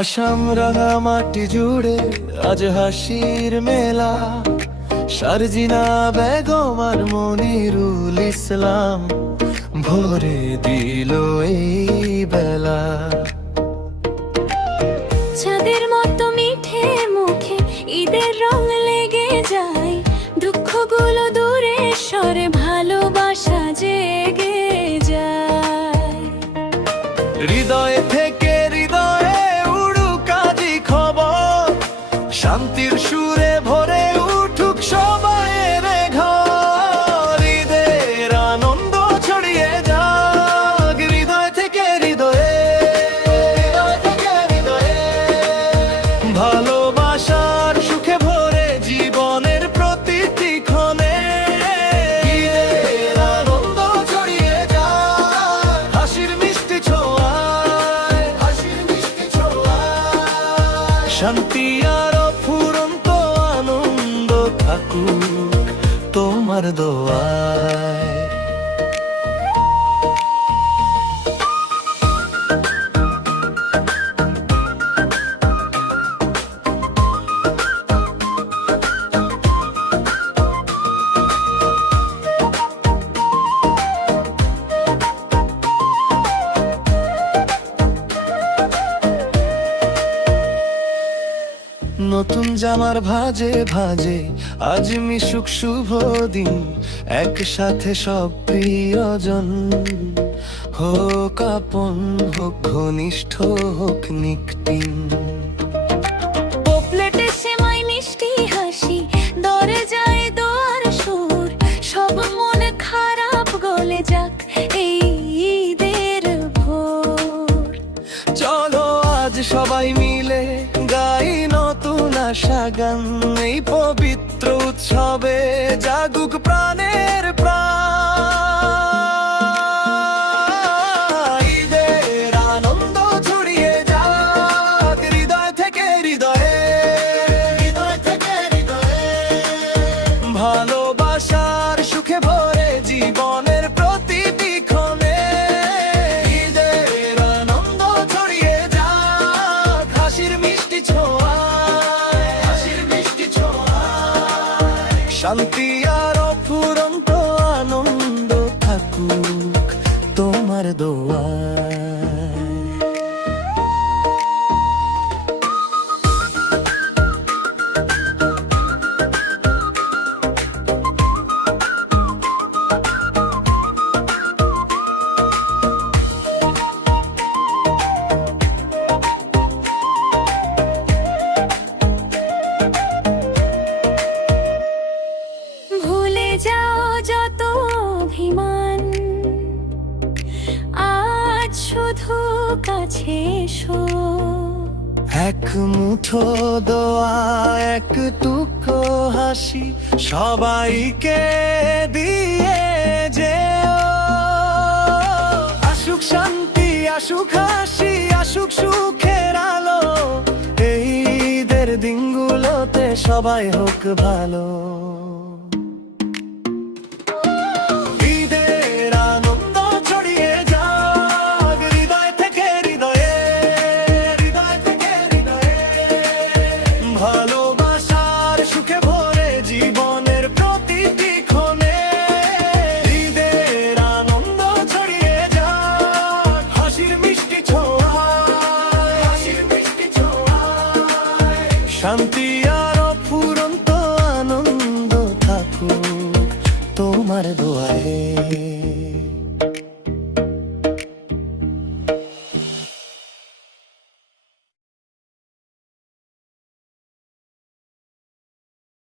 আসাম রাঙা মাটি জুড়ে আজ হাসির মেলা। শারজিনা বেগম আর মনিরুল ইসলাম ভরে দিল এই বেলা। চাঁদের মতো মিঠে মুখে ঈদের রং লেগে যায়, দুঃখগুলো দূরে সরে ভালোবাসা জেগে যায়। হৃদয় থেকে হৃদয়ে উড়ুক আজি খবর, শান্তির সুরে ভরে উঠুক সবাইয়ের ঘর। ঈদের আনন্দ ছড়িয়ে যাক হৃদয় থেকে হৃদয়ে, ভালোবাসার সুখে ভরে জীবনের প্রতিটি ক্ষণে। ঈদের আনন্দ ছড়িয়ে যাক হাসির মিষ্টি ছোঁয়ায়, শান্তি আর ফুরন্ত আনন্দ থাকুক তোমার দোয়ায়। নতুন জামার ভাজে ভাজে আজ মিশুক শুভ দিন, একসাথে সব প্রিয়জন। হোক আপন হোক ঘনিষ্ঠ হোক নিকটিন, প্লেটে সেমাই মিষ্টি হাসি দরে যায় দোয়ার সুর, সব মনে খারাপ গলে যাক এই ঈদের ভোর। চলো আজ সবাই মিলে গাই নতুন আশা গান, এই পবিত্র উৎসবে জাগুক প্রাণের প্রাণ। ঈদের আনন্দ ছড়িয়ে যাক হৃদয় থেকে হৃদয়ে, ভালোবাসার সুখে ভরে জীবনের প্রতিটি ক্ষণে। ঈদের আনন্দ ছড়িয়ে যাক হাসির মিষ্টি ছোঁয়ায়, শান্তি আর অফুরন্ত আনন্দ থাকুক তোমার দোয়ায়। ভুলে যাও যত অভিমান, আজ শুধু কাছে এসো। এক মুঠো দোয়া এক টুকরো হাসি সবাইকে দিয়ে যেও। আসুক শান্তি আসুক হাসি আসুক সুখের আলো, এই ঈদের দিনগুলোতে সবাই হোক ভালো।